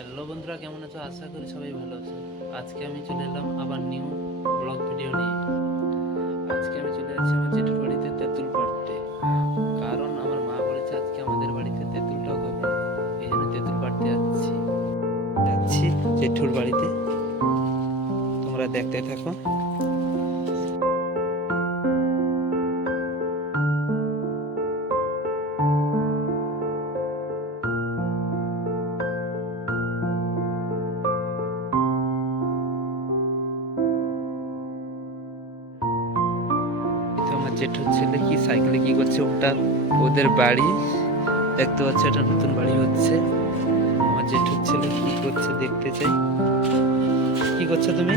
Hello বন্ধুরা, কেমন আছো? আশা করি সবাই ভালো আছো। আজকে আমি চলে এলাম আবার নিউ ব্লগ ভিডিও নিয়ে। আজকে আমি চলে যাচ্ছি আমার জেঠুর বাড়িতে তেঁতুল পাড়তে, কারণ আমার মা বলেছে আজকে আমাদের বাড়িতে তেঁতুলটাও খাবে। এই জন্য তেঁতুল পাড়তে যাচ্ছি জেঠুর বাড়িতে। তোমরা দেখতে থাকো। আমার জেঠুর ছেলে কি সাইকেলে কি করছে, ওটা ওদের বাড়ি। দেখতে পাচ্ছ, এটা নতুন বাড়ি হচ্ছে। আমার জেঠুর ছেলে কি করছে দেখতে চাই। কি করছো তুমি?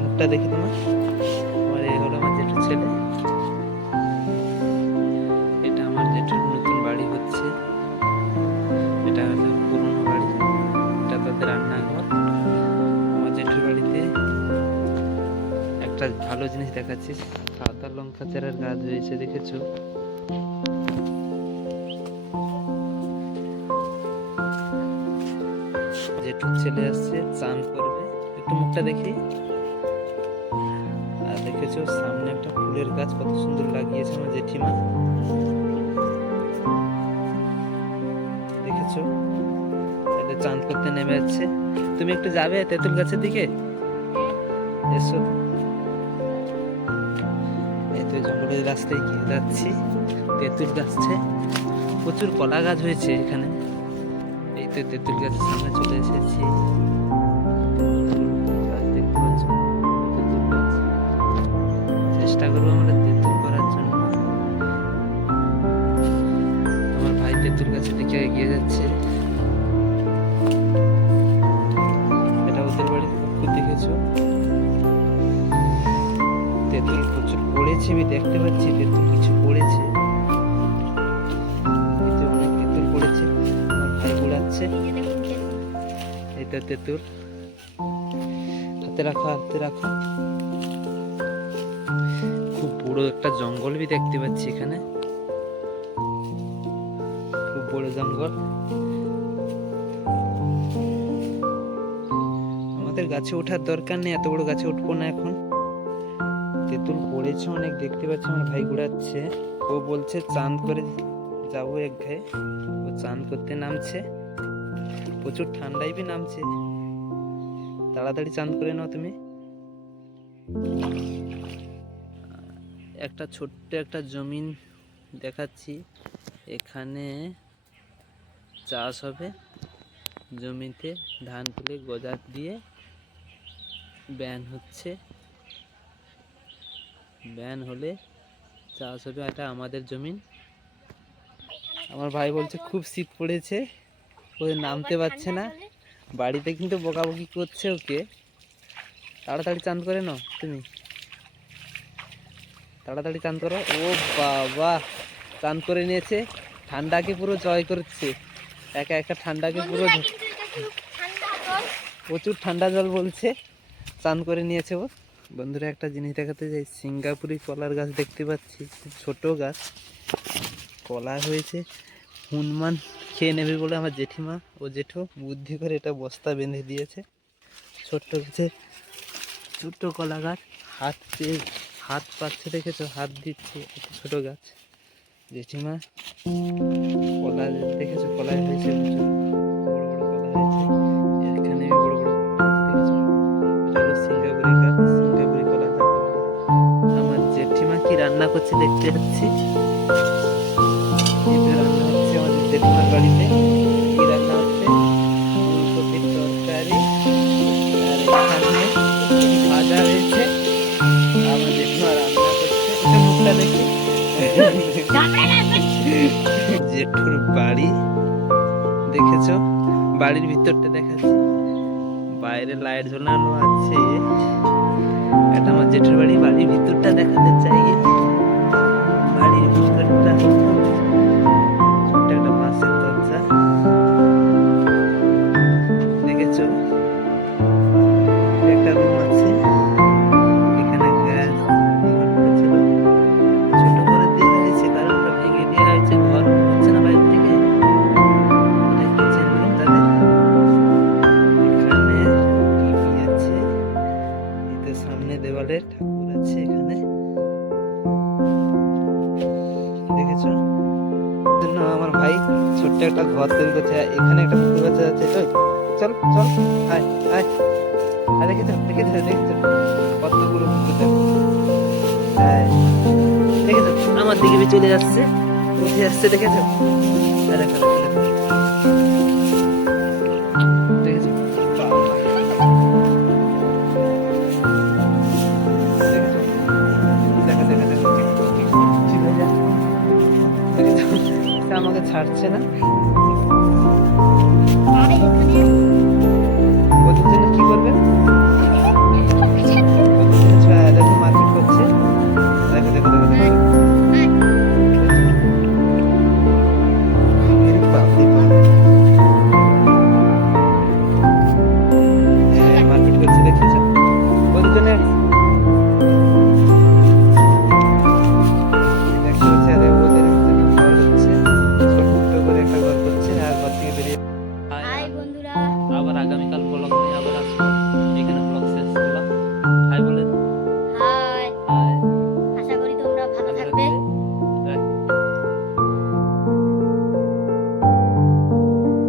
মুখটা দেখি তোমার। আমার এই হলো আমার জেঠুর ছেলে। এটা আমার জেঠুর নতুন বাড়ি হচ্ছে। এটা হলো পুরনো বাড়ি, এটা তাদের রান্নাঘর। আমার জেঠুর বাড়িতে একটা ভালো জিনিস দেখাচ্ছি, সাদা লঙ্কা চারার গাছ হয়েছে, দেখেছো? জেঠুর ছেলে আসছে, চান করবে। একটু মুখটা দেখি। আর দেখেছো সামনে একটা ফুলের গাছ কত সুন্দর লাগিয়েছে আমার জেঠিমা। দেখেছো, তাহলে চান করতে নেমে যাচ্ছে। তুমি একটু যাবে তেঁতুল গাছের দিকে? এসো। এই তো জঙ্গলের রাস্তায় গিয়ে যাচ্ছি। তেঁতুল গাছে প্রচুর কলা গাছ হয়েছে এখানে। এই তো তেঁতুল গাছের সামনে চলে এসেছি। গাছ দেখতে পাচ্ছ, তেঁতুল গাছ। চেষ্টা করবো আমরা তেঁতুল করার জন্য। আমার ভাই তেঁতুল গাছের দিকে এগিয়ে যাচ্ছে। এটা ওদের বাড়ির পুকুর, দেখেছো? তেঁতুল প্রচুর পড়েছে, আমি দেখতে পাচ্ছি তেঁতুল কিছু পড়েছে। এতে অনেক তেঁতুল পড়েছে, আমার ভাই কুড়াচ্ছে। এই তো তেঁতুল, হাতে রাখো, হাতে রাখো। খুব বড় একটা জঙ্গল বি দেখতে পাচ্ছি এখানে, খুব বড় জঙ্গল। আমাদের গাছে ওঠার দরকার নেই, এত বড় গাছে উঠবো না এখন। তেঁতুল পড়েছে অনেক, দেখতে পাচ্ছি আমার ভাই ঘুরাচ্ছে। ও বলছে চান করে যাবো এক ঘায়ে। ও চান করতে নামছে, প্রচুর ঠান্ডাই বি নামছে। তাড়াতাড়ি চান করে নাও তুমি। একটা ছোট্ট একটা জমিন দেখাচ্ছি, এখানে চাষ হবে। জমিতে ধান তুলে গজা দিয়ে ব্যান হচ্ছে, ব্যান হলে চাষ হবে। এটা আমাদের জমিন। আমার ভাই বলছে খুব শীত পড়েছে, ও নামতে পারছে না। বাড়িতে কিন্তু বকাবকি করছে ওকে। তাড়াতাড়ি চান করে নাও তুমি, তাড়াতাড়ি চান করো। ও বাবা, চান করে নিয়েছে, ঠান্ডাকে পুরো জয় করছে। একা একা ঠান্ডাকে পুরো, প্রচুর ঠান্ডা জল বলছে। চান করে নিয়েছে ও। বন্ধুরা, একটা জিনিস দেখাতে যাই, সিঙ্গাপুরি কলার গাছ দেখতে পাচ্ছি, খুব ছোট গাছ, কলা হয়েছে। হনুমান খেয়ে নেবে বলে আমার জেঠিমা ও জেঠু বুদ্ধি করে এটা বস্তা বেঁধে দিয়েছে। ছোট্ট গাছে ছোট্ট কলা গাছ, হাত পাচ্ছে, দেখেছো? হাত দিচ্ছে, এত ছোট গাছ। জেঠিমা কলা দেখেছো, কলায় হয়েছে প্রচুর বড় বড় কলা হয়েছে। এখানে বড় বড় কলা হয়েছে, দেখেছো? এটা হলো সিঙ্গাপুরি গাছ, সিঙ্গাপুরি কলা যাকে বলে। আমার জেঠিমা কি রান্না করছে দেখতে যাচ্ছি। এটা রান্না হচ্ছে আমাদের জেঠিমার বাড়িতে। কি রান্না হচ্ছে? ফুলকপির তরকারি, আর এখানে ভাজা হয়েছে। আমার জেঠিমা রান্না করছে, একটু মুখটা দেখি। জেঠুর বাড়ি, দেখেছো? বাড়ির ভিতরটা দেখাচ্ছি, বাইরে লাইট ঝোলানো আছে। এটা আমার জেঠুর বাড়ি, বাড়ির ভিতরটা দেখাতে চাই। বাড়ির ভিতরটা ছোট্ট একটা বাঁশের দরজা, দেখেছো? একটা রুম আছে, এখানে গ্যাস ছিল, ছোট করে দেওয়া হয়েছে, কারণ ওটা ভেঙে দেওয়া হয়েছে, ঘর হচ্ছে না বাইরে থেকে। এটা কিচেন রুম, তার একটা ঘর তৈরি করছে। এখানে একটা কুকুর বাচ্চা আছে। ওই চল চল, আয় আয়। আর দেখেছো দেখেছো দেখেছো কতগুলো কুকুর দেখো। হ্যাঁ দেখেছো আমার দিকে চলে যাচ্ছে, উঠে যাচ্ছে, দেখেছো? আর দেখো দেখো দেখো, দেখেছো? বাবা, দেখেছো? দেখো দেখো দেখো, কি মজা। দেখেছো? সে আমাকে ছাড়ছে না।